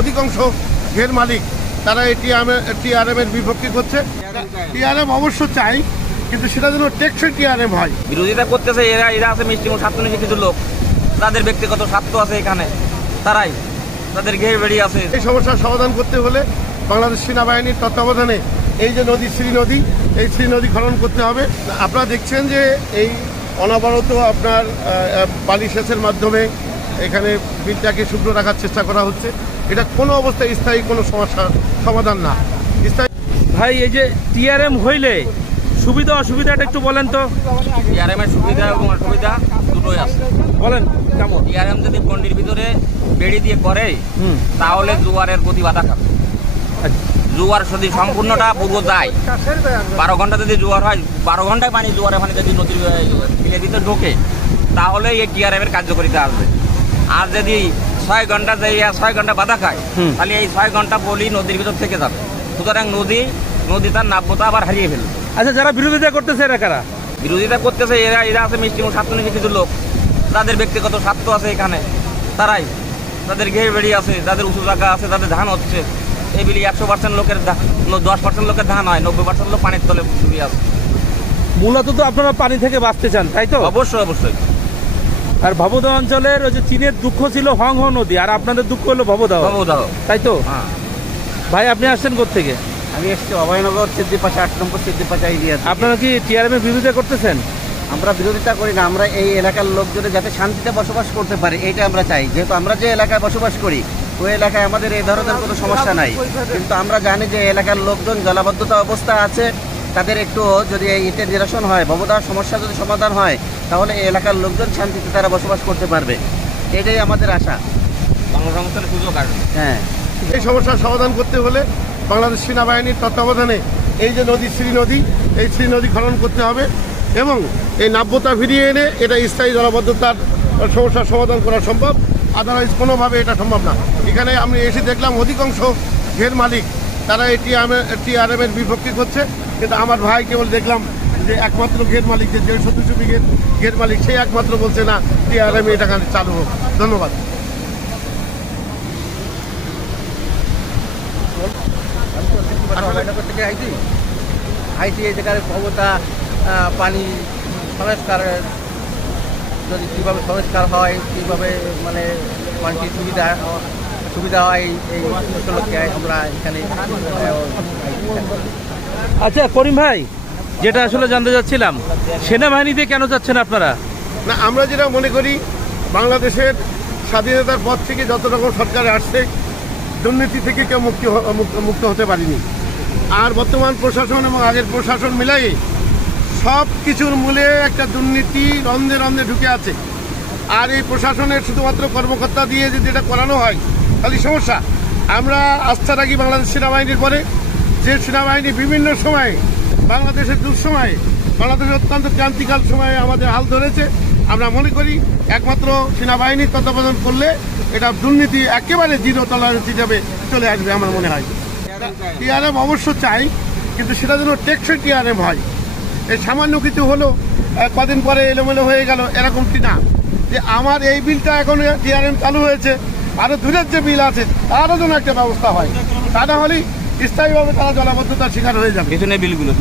অধিকাংশ ঘের মালিক তারা এই টিআরএম এর বিপক্ষে করছে। টিআরএম অবশ্য চাই, কিন্তু সেটা যেন টেকসই টিআরএম হয়। বিরোধিতা করতেছে এরা আছে মিষ্টিমুখ ছাত্রলীগ কিছু লোক, তাদের ব্যক্তিগত স্বার্থ আছে এখানে, তারাই তাদের ঘের বেরিয়ে আছে। এই সমস্যার সমাধান করতে হলে বাংলাদেশ সেনাবাহিনীর তত্ত্বাবধানে এই যে নদী শ্রী নদী, এই শ্রী নদী খনন করতে হবে। আপনারা দেখছেন যে এই অনবরত আপনার বালি সেচের মাধ্যমে এখানে বিলটাকে শুভ্র রাখার চেষ্টা করা হচ্ছে। এটা কোনো অবস্থায় স্থায়ী কোনো সমস্যার সমাধান না। ভাই, এই যে টিআরএম হইলে সুবিধা অসুবিধাটা একটু বলেন তো। টিআরএম এর সুবিধা এবং অসুবিধা দুটোই আছে। বলেন কেমন? টিআরএম যদি গন্ডির ভিতরে বেড়ি দিয়ে করে তাহলে জোয়ারের গতি বাধা খাবে। জোয়ার যদি সম্পূর্ণটা পূর্ব যায়, 12 ঘন্টা যদি জোয়ার হয়, 12 ঘন্টায় পানি জোয়ারের পানি যদি নদীর বিলের ভিতরে ঢোকে তাহলে এই টিআরএম এর কার্যকারিতা আসবে। আর যদি 6 ঘন্টা যাই 6 ঘন্টা বাধা খায় তাহলে এই 6 ঘন্টা বলি নদীর ভিতর থেকে যাবে। সুতরাং নদী তার নাব্যতা আবার হারিয়ে ফেলবে। আচ্ছা, যারা বিরোধিতা করতেছে এরা কারা? বিরোধিতা করতেছে এরা আছে মিষ্টিমুখ ছাত্রলীগ কিছু লোক, তাদের ব্যক্তিগত স্বার্থ আছে এখানে, তারাই তাদের ঘের বেরিয়ে আছে, তাদের উঁচু জায়গা আছে, তাদের ধান হচ্ছে। এই বিলি 100% লোকের 10% লোকের ধান হয়, 90% লোক পানির তলে ডুবে আছে। মূলত তো আপনারা পানি থেকে বাঁচতে চান, তাই তো? অবশ্যই অবশ্যই। আর ভবদাহ অঞ্চলের ওই যে চীনের দুঃখ ছিল হংহ নদী, আর আপনাদের দুঃখ হলো ভবদাহ, তাই তো? হ্যাঁ। ভাই, আপনি আসছেন কোথেকে? আমি এসছি অভয়নগর সিদ্দিপাশা 8 নম্বর সিদ্দিপাশা এরিয়া। আপনারা কি টিআরএম এর বিরোধিতা করতেছেন? আমরা বিরোধিতা করি না, আমরা এই এলাকার লোকজনের যাতে শান্তিতে বসবাস করতে পারে এইটা আমরা চাই। যেহেতু আমরা যে এলাকায় বসবাস করি ওই এলাকায় আমাদের এই ধরনের কোনো সমস্যা নাই, কিন্তু আমরা জানি যে এলাকার লোকজন জলাবদ্ধতা অবস্থা আছে, তাদের একটু যদি এতে নিরসন হয়, ভবদাহ সমস্যা যদি সমাধান হয় তাহলে এই এলাকার লোকজন শান্তিতে তারা বসবাস করতে পারবে, এটাই আমাদের আশা। হ্যাঁ, এই সমস্যার সমাধান করতে হলে বাংলাদেশ সেনাবাহিনীর তত্ত্বাবধানে এই যে নদী শ্রী নদী, এই শ্রী নদী খনন করতে হবে এবং এই নাব্যতা ফিরিয়ে এনে এটা স্থায়ী জলাবদ্ধতার সমস্যার সমাধান করা সম্ভব। আদারওয়াইজ কোনোভাবে এটা সম্ভব না। এখানে আমি এসে দেখলাম অধিকাংশ ঘের মালিক তারা এই টিআরএম এর বিপক্ষে করছে, কিন্তু আমার ভাই কেবল দেখলাম যে একমাত্র ঘের মালিক, যে 150 বিঘের ঘের মালিক, সেই একমাত্র বলছে না টিআরএম এটা চালু হোক। ধন্যবাদ। আইসি এই জায়গার ক্ষমতা পানি সংস্কারের যদি কীভাবে সংস্কার হয়, কীভাবে মানে পানির সুবিধা হয় এই লোককে আমরা এখানে। আচ্ছা করিম ভাই, যেটা আসলে জানতে চাচ্ছিলাম, সেনাবাহিনীতে কেন যাচ্ছেন আপনারা? না, আমরা যেটা মনে করি বাংলাদেশের স্বাধীনতার পর থেকে যত রকম সরকার আসছে দুর্নীতি থেকে কেউ মুক্ত হতে পারিনি। আর বর্তমান প্রশাসন এবং আগের প্রশাসন মিলাই সব কিছুর মূলে একটা দুর্নীতি রন্ধে রন্ধে ঢুকে আছে। আর এই প্রশাসনের শুধুমাত্র কর্মকর্তা দিয়ে যদি এটা করানো হয় তাহলে সমস্যা। আমরা আস্থা রাখি বাংলাদেশ সেনাবাহিনীর পরে, যে সেনাবাহিনী বিভিন্ন সময়ে বাংলাদেশের দুঃসময়ে, বাংলাদেশের অত্যন্ত ক্রান্তিকাল সময়ে আমাদের হাল ধরেছে। আমরা মনে করি একমাত্র সেনাবাহিনীর তত্ত্বাবধান করলে এটা দুর্নীতি একেবারে জিরো টলারেন্স হিসাবে চলে আসবে আমার মনে হয়। টিআরএম অবশ্য চাই, কিন্তু সেটা যেন টেকসই টিআরএম হয়। এই সামান্য কিছু হলো কদিন পরে এলোমেলো হয়ে গেল এরকমটি না। যে আমার এই বিলটা এখন টিআরএম চালু হয়েছে, আরও দূরের যে বিল আছে তারও যেন একটা ব্যবস্থা হয়, তা না হলেই স্থায়ীভাবে তারা জলাবদ্ধতার শিকার হয়ে যাবে। পিছনের বিলগুলো